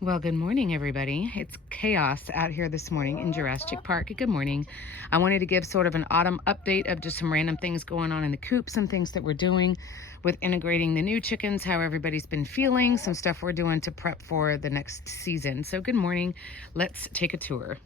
Well, good morning, everybody. It's chaos out here this morning in Jurasschic Park. Good morning. I wanted to give sort of an autumn update of just some random things going on in the coop, some things that we're doing with integrating the new chickens, how everybody's been feeling, some stuff we're doing to prep for the next season. So good morning. Let's take a tour.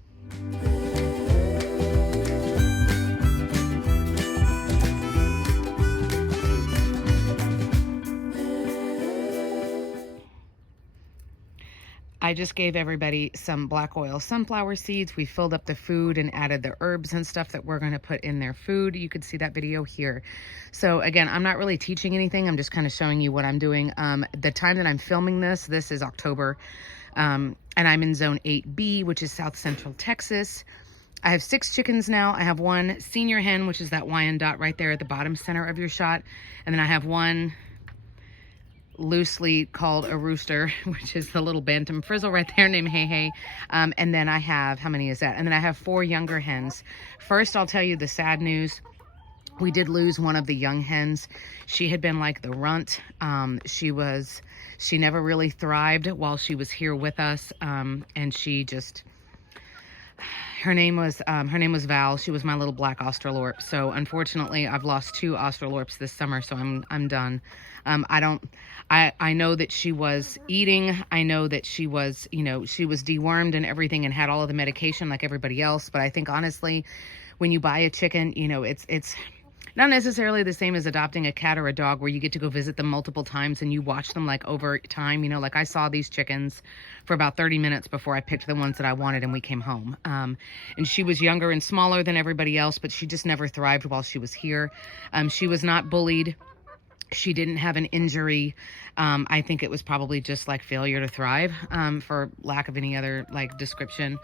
I just gave everybody some black oil sunflower seeds. We filled up the food and added the herbs and stuff that we're going to put in their food. You could see that video here. So again, I'm not really teaching anything. I'm just kind of showing you what I'm doing. The time that I'm filming this is October. And I'm in zone 8B, which is South Central Texas. I have 6 chickens now. I have one senior hen, which is that Wyandotte right there at the bottom center of your shot. And then I have one loosely called a rooster, which is the little bantam frizzle right there named Hey Hey. And then I have, how many is that? And then I have 4 younger hens. First, I'll tell you the sad news. We did lose one of the young hens. She had been like the runt. She never really thrived while she was here with us. And she just, her name was Val. She was my little black Australorp. So unfortunately, I've lost 2 Australorps this summer, so I'm done. I know that she was eating. I know that she was, she was dewormed and everything and had all of the medication like everybody else. But I think honestly, when you buy a chicken, it's not necessarily the same as adopting a cat or a dog where you get to go visit them multiple times and you watch them like over time. Like I saw these chickens for about 30 minutes before I picked the ones that I wanted and we came home. And she was younger and smaller than everybody else, but she just never thrived while she was here. She was not bullied. She didn't have an injury. I think it was probably just like failure to thrive, for lack of any other like description.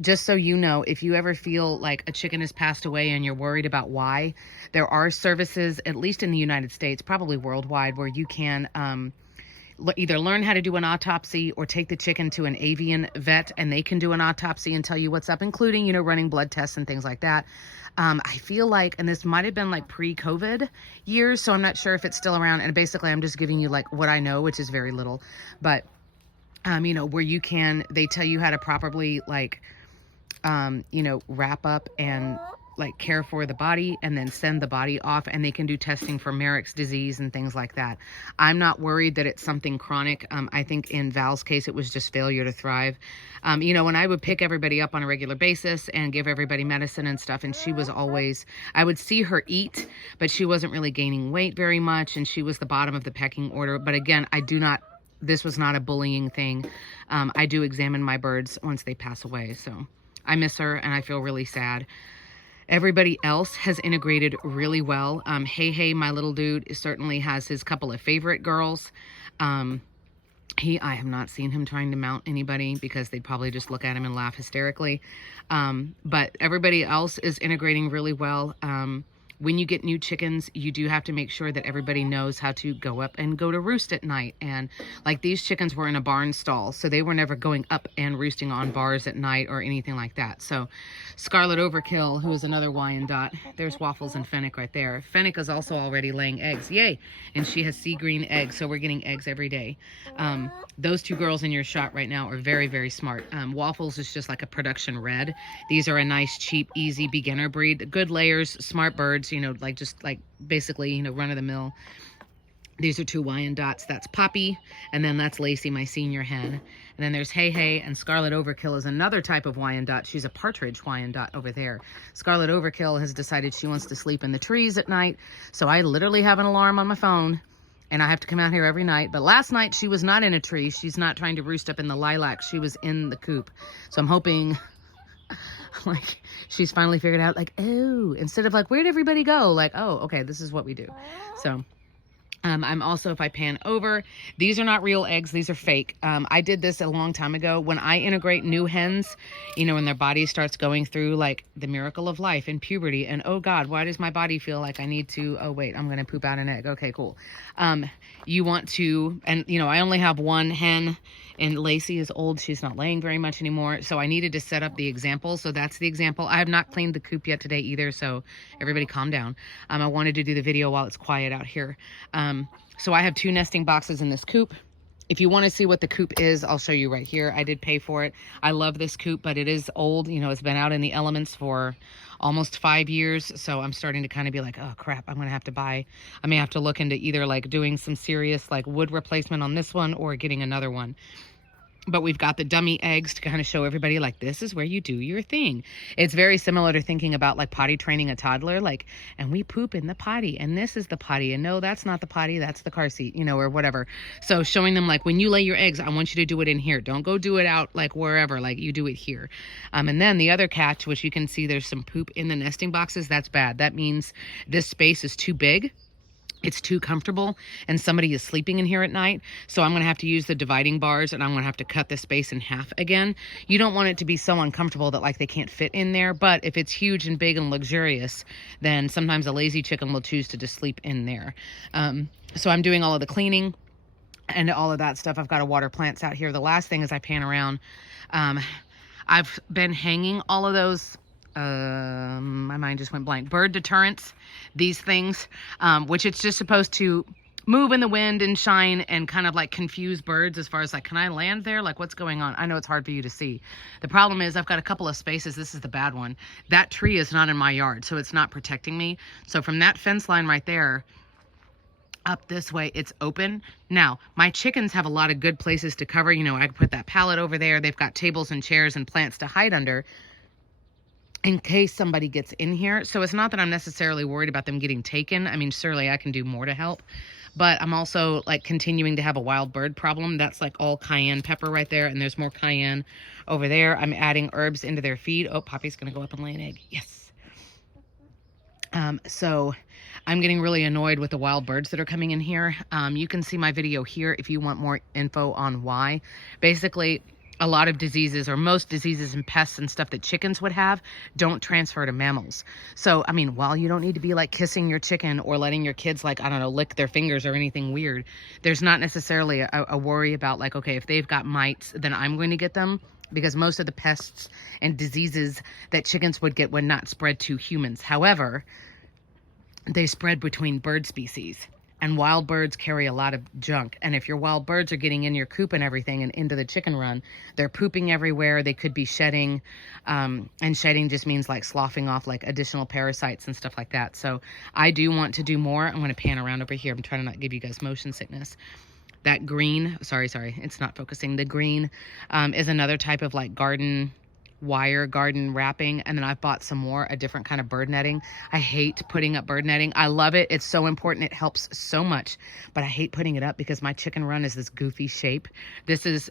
Just so you know, if you ever feel like a chicken has passed away and you're worried about why, there are services, at least in the United States, probably worldwide, where you can either learn how to do an autopsy or take the chicken to an avian vet and they can do an autopsy and tell you what's up, including, running blood tests and things like that. I feel like, and this might have been like pre-COVID years, so I'm not sure if it's still around. And basically I'm just giving you like what I know, which is very little, but where they tell you how to properly like, wrap up and like care for the body and then send the body off, and they can do testing for Marek's disease and things like that. I'm not worried that it's something chronic. I think in Val's case, it was just failure to thrive. When I would pick everybody up on a regular basis and give everybody medicine and stuff, and she was always, I would see her eat, but she wasn't really gaining weight very much, and she was the bottom of the pecking order. But again, this was not a bullying thing. I do examine my birds once they pass away, so I miss her and I feel really sad. Everybody else has integrated really well. Hey Hey, my little dude, certainly has his couple of favorite girls. I have not seen him trying to mount anybody because they'd probably just look at him and laugh hysterically. But everybody else is integrating really well. When you get new chickens, you do have to make sure that everybody knows how to go up and go to roost at night. And like these chickens were in a barn stall, so they were never going up and roosting on bars at night or anything like that. So Scarlet Overkill, who is another Wyandotte, there's Waffles and Fennec right there. Fennec is also already laying eggs, yay! And she has sea green eggs, so we're getting eggs every day. Those 2 girls in your shot right now are very, very smart. Waffles is just like a production red. These are a nice, cheap, easy beginner breed. Good layers, smart birds, basically, run of the mill. These are 2 Wyandottes. That's Poppy, and then that's Lacey, my senior hen. And then there's Hey Hey, and Scarlet Overkill is another type of Wyandotte. She's a partridge Wyandotte over there. Scarlet Overkill has decided she wants to sleep in the trees at night, so I literally have an alarm on my phone, and I have to come out here every night. But last night, she was not in a tree. She's not trying to roost up in the lilac. She was in the coop. So I'm hoping like she's finally figured out like, oh, instead of like, where'd everybody go? Like, oh, okay, this is what we do. So I'm also, if I pan over, these are not real eggs. These are fake. I did this a long time ago. When I integrate new hens, when their body starts going through like the miracle of life and puberty and, oh God, why does my body feel like I need to, oh wait, I'm going to poop out an egg. Okay, cool. You want to, and I only have 1 hen and Lacey is old. She's not laying very much anymore. So I needed to set up the example. So that's the example. I have not cleaned the coop yet today either. So everybody calm down. I wanted to do the video while it's quiet out here. So I have 2 nesting boxes in this coop. If you want to see what the coop is, I'll show you right here. I did pay for it. I love this coop, but it is old. You know, it's been out in the elements for almost 5 years. So I'm starting to kind of be like, oh crap, I'm going to have to buy, I may have to look into either like doing some serious like wood replacement on this one or getting another one. But we've got the dummy eggs to kind of show everybody, like, this is where you do your thing. It's very similar to thinking about, like, potty training a toddler. Like, and we poop in the potty, and this is the potty. And no, that's not the potty. That's the car seat, you know, or whatever. So showing them, like, when you lay your eggs, I want you to do it in here. Don't go do it out, like, wherever. Like, you do it here. And then the other catch, which you can see there's some poop in the nesting boxes. That's bad. That means this space is too big. It's too comfortable and somebody is sleeping in here at night. So I'm going to have to use the dividing bars and I'm going to have to cut the space in half again. You don't want it to be so uncomfortable that like they can't fit in there. But if it's huge and big and luxurious, then sometimes a lazy chicken will choose to just sleep in there. So I'm doing all of the cleaning and all of that stuff. I've got to water plants out here. The last thing is I pan around. I've been hanging all of those my mind just went blank. Bird deterrents, these things, which it's just supposed to move in the wind and shine and kind of like confuse birds as far as like, can I land there? Like, what's going on? I know it's hard for you to see. The problem is I've got a couple of spaces. This is the bad one. That tree is not in my yard, so it's not protecting me. So from that fence line right there, up this way, it's open. Now, my chickens have a lot of good places to cover. You know, I could put that pallet over there. They've got tables and chairs and plants to hide under in case somebody gets in here. So it's not that I'm necessarily worried about them getting taken. I mean, surely I can do more to help. But I'm also like continuing to have a wild bird problem. That's like all cayenne pepper right there. And there's more cayenne over there. I'm adding herbs into their feed. Oh, Poppy's going to go up and lay an egg. Yes. So I'm getting really annoyed with the wild birds that are coming in here. You can see my video here if you want more info on why. Basically, a lot of diseases or most diseases and pests and stuff that chickens would have don't transfer to mammals. So, I mean, while you don't need to be like kissing your chicken or letting your kids like, I don't know, lick their fingers or anything weird, there's not necessarily a worry about like, okay, if they've got mites, then I'm going to get them, because most of the pests and diseases that chickens would get would not spread to humans. However, they spread between bird species. And wild birds carry a lot of junk. And if your wild birds are getting in your coop and everything and into the chicken run, they're pooping everywhere. They could be shedding. And shedding just means like sloughing off like additional parasites and stuff like that. So I do want to do more. I'm going to pan around over here. I'm trying to not give you guys motion sickness. That green, sorry, it's not focusing. The green is another type of like garden wrapping, and then I've bought some more, a different kind of bird netting. I hate putting up bird netting. I love it. It's so important. It helps so much, but I hate putting it up because my chicken run is this goofy shape. This is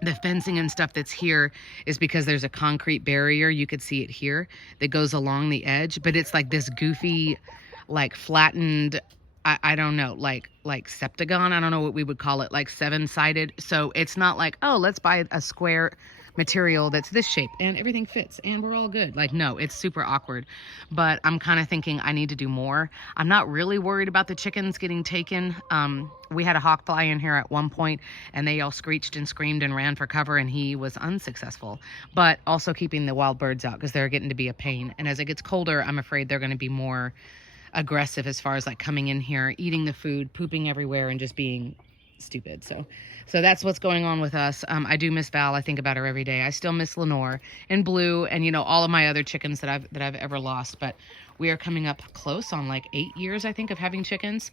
the fencing and stuff that's here is because there's a concrete barrier. You could see it here that goes along the edge, but it's like this goofy, like flattened, I don't know, like septagon. I don't know what we would call it, like 7-sided. So it's not like, oh, let's buy a square material that's this shape and everything fits and we're all good. Like, no, it's super awkward. But I'm kind of thinking I need to do more. I'm not really worried about the chickens getting taken. We had a hawk fly in here at one point and they all screeched and screamed and ran for cover and he was unsuccessful. But also keeping the wild birds out because they're getting to be a pain. And as it gets colder, I'm afraid they're going to be more aggressive as far as like coming in here, eating the food, pooping everywhere, and just being stupid. So that's what's going on with us. I do miss Val. I think about her every day. I still miss Lenore and Blue and, you know, all of my other chickens that I've ever lost. But we are coming up close on like 8 years, I think, of having chickens.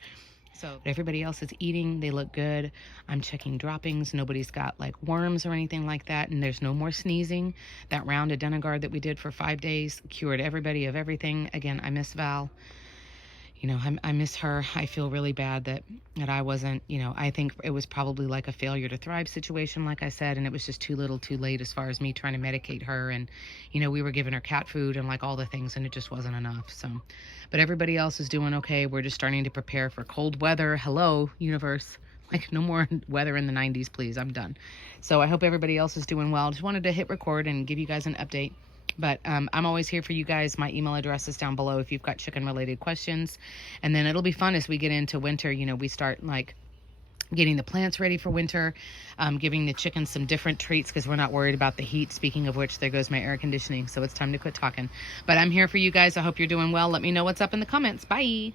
So everybody else is eating. They look good. I'm checking droppings. Nobody's got like worms or anything like that. And there's no more sneezing. That round of Denogard that we did for 5 days cured everybody of everything. Again, I miss Val. You know, I miss her. I feel really bad that I wasn't, you know, I think it was probably like a failure to thrive situation, like I said, and it was just too little too late as far as me trying to medicate her. And, you know, we were giving her cat food and like all the things, and it just wasn't enough. So, but everybody else is doing okay. We're just starting to prepare for cold weather. Hello, universe. Like, no more weather in the 90s, please. I'm done. So I hope everybody else is doing well. Just wanted to hit record and give you guys an update. But I'm always here for you guys. My email address is down below if you've got chicken related questions. And then it'll be fun as we get into winter. You know, we start like getting the plants ready for winter, giving the chickens some different treats because we're not worried about the heat. Speaking of which, there goes my air conditioning. So it's time to quit talking. But I'm here for you guys. I hope you're doing well. Let me know what's up in the comments. Bye.